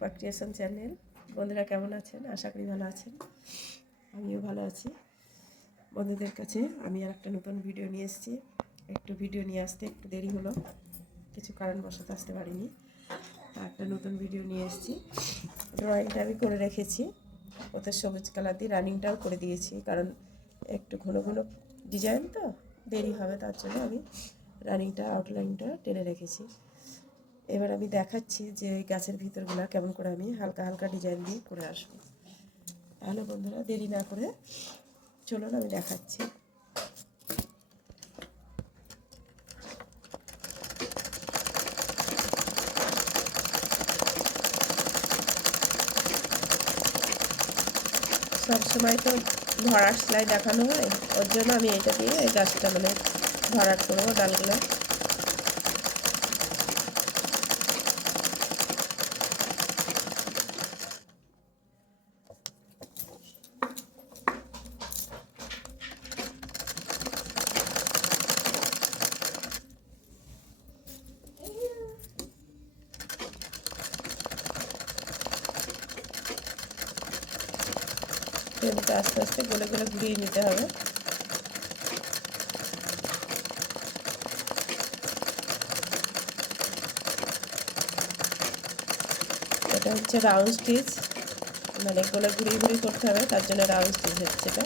রূপা creation channel. বন্ধুরা কেমন আছেন? আশা করি ভালো আছেন। আমিও ভালো আছি। বন্ধুদের কাছে আমি আর একটা নতুন ভিডিও নিয়ে এসেছি। একটু ভিডিও নিয়ে আসতে একটু দেরি হলো, কিছু কারণবশত আসতে পারিনি। একটা নতুন ভিডিও নিয়ে এসেছি। ড্রয়িংটা আমি করে রেখেছি, ওতে সবুজ কালার দিয়ে রানিংটাও করে দিয়েছি, কারণ একটু ঘন ঘন ডিজাইন তো দেরি হবে, তার জন্য আমি রানিংটা আউটলাইনটা টেনে রেখেছি। এবার আমি দেখাচ্ছি যে গাছের ভিতরগুলো কেমন করে আমি হালকা হালকা ডিজাইন দিয়ে করে আসবো। তাহলে বন্ধুরা দেরি না করে চলুন আমি দেখাচ্ছি। সবসময় তো ভরাট সেলাই দেখানো হয়, ওর জন্য আমি এটা দিয়ে এই গাছটা ভরাট করবো ডালগুলো। ফ্রেমটা আস্তে আস্তে গলে গলে ঘুরিয়ে নিতে হবে। এটা হচ্ছে রাউন্ড স্টিচ, গলে ঘুরিয়ে ঘুরিয়ে করতে হবে, তার জন্য রাউন্ড স্টিচ হচ্ছে এটা।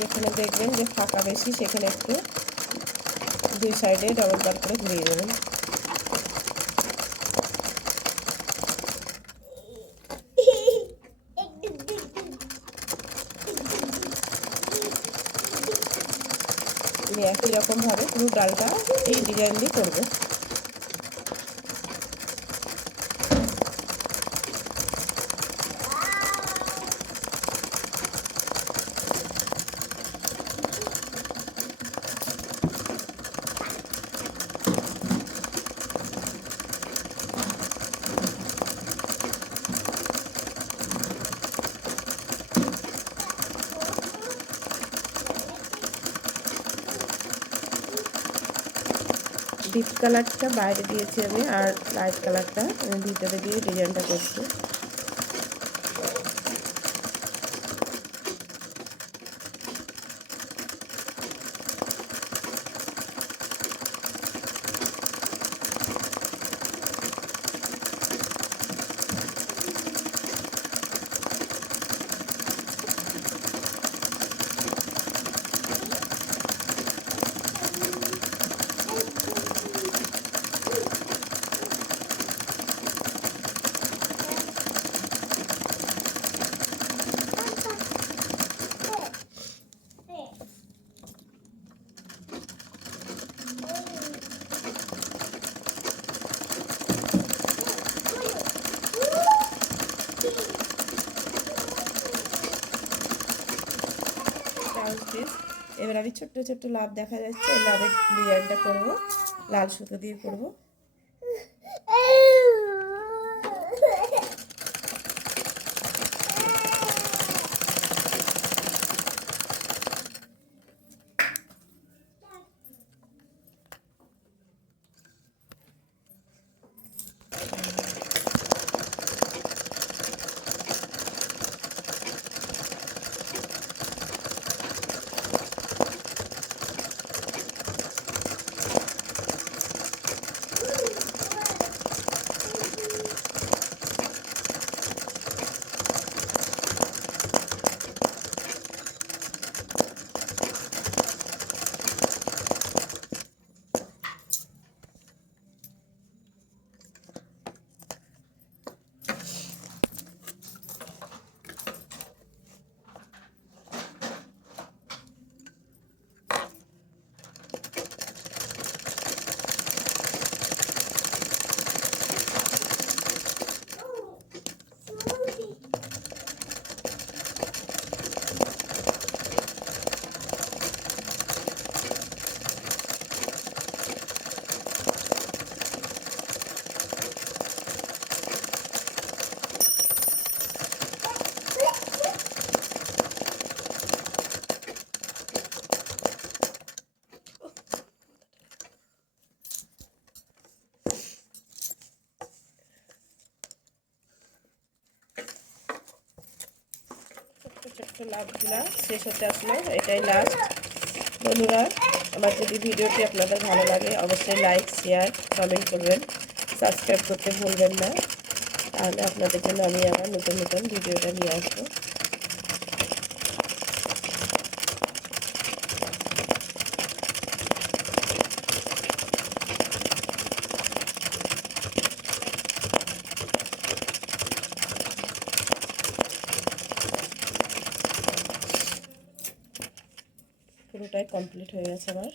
যেখানে দেখবেন যে ফাঁকা বেশি, সেখানে একটু দুই সাইডে ডবল বার করে ঘুরিয়ে দেবেন। আমি একই রকমভাবে পুরো ডালটা এই ডিজাইন দিয়ে করবো। ডিপ কালারটা বাইরে দিয়েছি আমি, আর লাইট কালারটা আমি ভিতরে দিয়ে ডিজাইনটা করছি। এবার আমি ছোট্ট ছোট্ট লাভ দেখা যাচ্ছে, লাভের ডিজাইনটা করবো, লাল সুতো দিয়ে করবো। লাভগুলা শেষ হতে আসলো, এটাই লাস্ট। বন্ধুরা, আমার যদি ভিডিওটি আপনাদের ভালো লাগে অবশ্যই লাইক, শেয়ার, কমেন্ট করবেন, সাবস্ক্রাইব করতে ভুলবেন না। তাহলে আপনাদের জন্য আমি আবার নতুন নতুন ভিডিওটা নিয়ে আসবো। পুরোটাই কমপ্লিট হয়ে গেছে আমার।